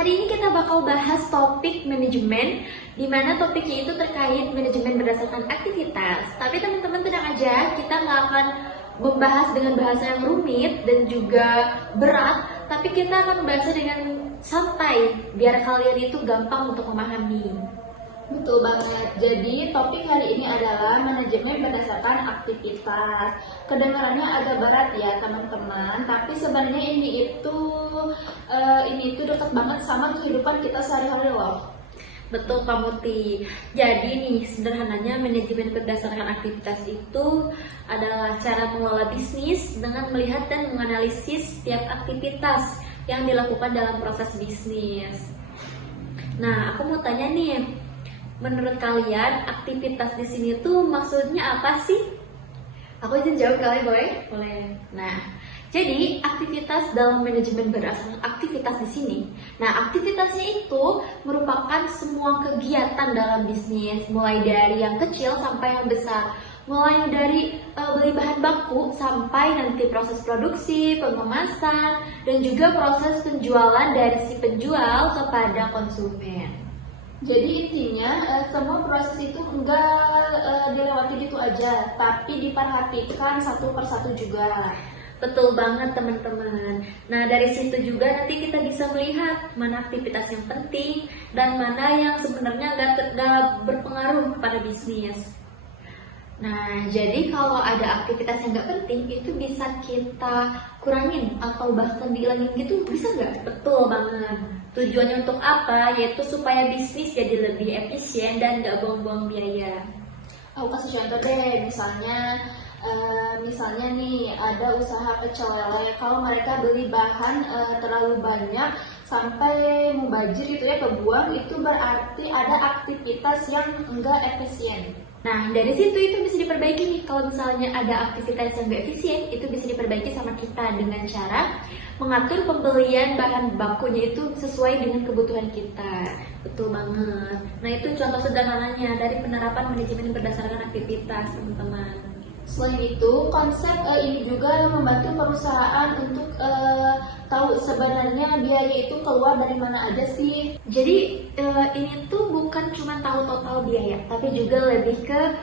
Hari ini kita bakal bahas topik manajemen, di mana topiknya itu terkait manajemen berdasarkan aktivitas. Tapi teman-teman tenang aja, kita nggak akan membahas dengan bahasa yang rumit dan juga berat, tapi kita akan membahasnya dengan santai, biar kalian itu gampang untuk memahami. Betul banget. Jadi topik hari ini adalah manajemen berdasarkan aktivitas. Kedengarannya agak berat ya teman-teman, tapi sebenarnya ini itu dekat banget sama kehidupan kita sehari-hari loh. Betul Kak Muti. Jadi nih sederhananya manajemen berdasarkan aktivitas itu adalah cara mengelola bisnis dengan melihat dan menganalisis setiap aktivitas yang dilakukan dalam proses bisnis. Nah, aku mau tanya nih, menurut kalian aktivitas di sini tuh maksudnya apa sih? Aku izin jawab kali, Boy. Boleh. Nah, jadi aktivitas dalam manajemen berdasarkan aktivitas di sini. Nah, aktivitasnya itu merupakan semua kegiatan dalam bisnis, mulai dari yang kecil sampai yang besar. Mulai dari beli bahan baku sampai nanti proses produksi, pengemasan, dan juga proses penjualan dari si penjual kepada konsumen. Jadi intinya semua proses itu enggak dilewati gitu aja, tapi diperhatikan satu persatu juga. Betul banget teman-teman. Nah, dari situ juga nanti kita bisa melihat mana aktivitas yang penting dan mana yang sebenarnya gak berpengaruh kepada bisnis. Nah, jadi kalau ada aktivitas yang gak penting itu bisa kita kurangin atau bahkan dihilangin gitu, bisa nggak? Betul banget. Tujuannya untuk apa? Yaitu supaya bisnis jadi lebih efisien dan gak buang-buang biaya. Aku kasih contoh deh, misalnya nih ada usaha pecel lele. Kalau mereka beli bahan terlalu banyak sampai mubazir itu ya, kebuang, itu berarti ada aktivitas yang enggak efisien. Nah, dari situ itu bisa diperbaiki nih. Kalau misalnya ada aktivitas yang gak efisien, itu bisa diperbaiki sama kita dengan cara mengatur pembelian bahan bakunya itu sesuai dengan kebutuhan kita. Betul banget. Nah, itu contoh sederhananya dari penerapan manajemen berdasarkan aktivitas, teman-teman. Selain itu, konsep ini juga membantu perusahaan untuk tahu sebenarnya biaya itu keluar dari mana aja sih. Jadi ini tuh bukan cuma tahu total biaya, tapi juga lebih ke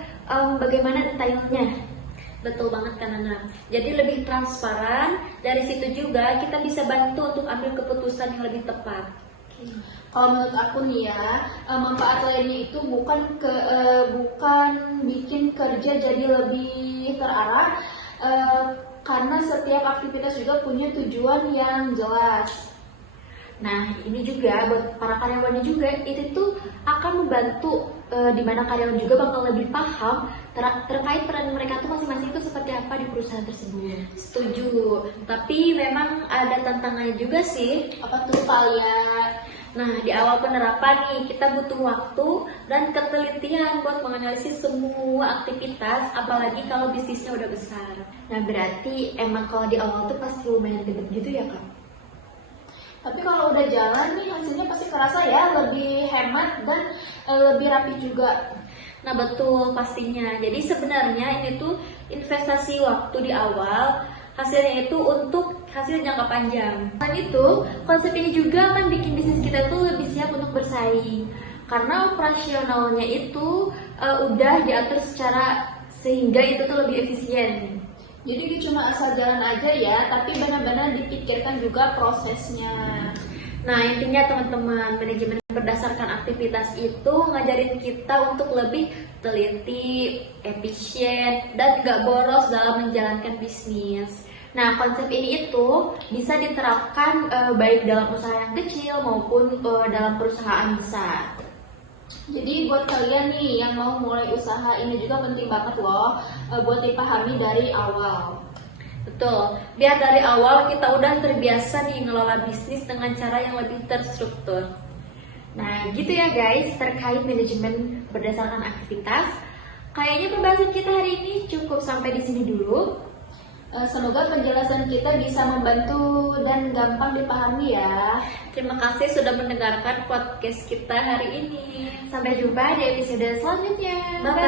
bagaimana detailnya. Betul banget kan Nana. Jadi lebih transparan. Dari situ juga kita bisa bantu untuk ambil keputusan yang lebih tepat. Kalau menurut aku nih ya, manfaat lainnya itu bukan bikin kerja jadi lebih terarah, karena setiap aktivitas juga punya tujuan yang jelas. Nah, ini juga buat para karyawannya juga, itu tuh akan membantu di mana karyawan juga bakal lebih paham terkait peran mereka tuh masing-masing itu seperti apa di perusahaan tersebut. Setuju. Tapi memang ada tantangannya juga sih. Apa tuh kalian? Nah, di awal penerapan nih kita butuh waktu dan ketelitian buat menganalisis semua aktivitas, apalagi kalau bisnisnya udah besar. Nah, berarti emang kalau di awal tuh pasti lumayan ribet gitu ya Kak? Tapi kalau udah jalan nih hasilnya pasti kerasa ya, lebih hemat dan lebih rapi juga. Nah, betul pastinya. Jadi sebenarnya ini tuh investasi waktu di awal, hasilnya itu untuk hasil jangka panjang. Selain itu, konsep ini juga akan bikin bisnis kita tuh lebih siap untuk bersaing. Karena operasionalnya itu udah diatur secara sehingga itu tuh lebih efisien. Jadi cuma asal jalan aja ya, tapi benar-benar dipikirkan juga prosesnya. Nah, intinya teman-teman, manajemen berdasarkan aktivitas itu ngajarin kita untuk lebih teliti, efisien, dan gak boros dalam menjalankan bisnis. Nah, konsep ini itu bisa diterapkan baik dalam usaha yang kecil maupun dalam perusahaan besar. Jadi buat kalian nih yang mau mulai usaha, ini juga penting banget loh buat dipahami dari awal. Betul, biar dari awal kita udah terbiasa nih ngelola bisnis dengan cara yang lebih terstruktur. Nah, gitu ya guys, terkait manajemen berdasarkan aktivitas. Kayaknya pembahasan kita hari ini cukup sampai di sini dulu. Semoga penjelasan kita bisa membantu dan gampang dipahami ya. Terima kasih sudah mendengarkan podcast kita hari ini. Sampai jumpa di episode selanjutnya. Bye.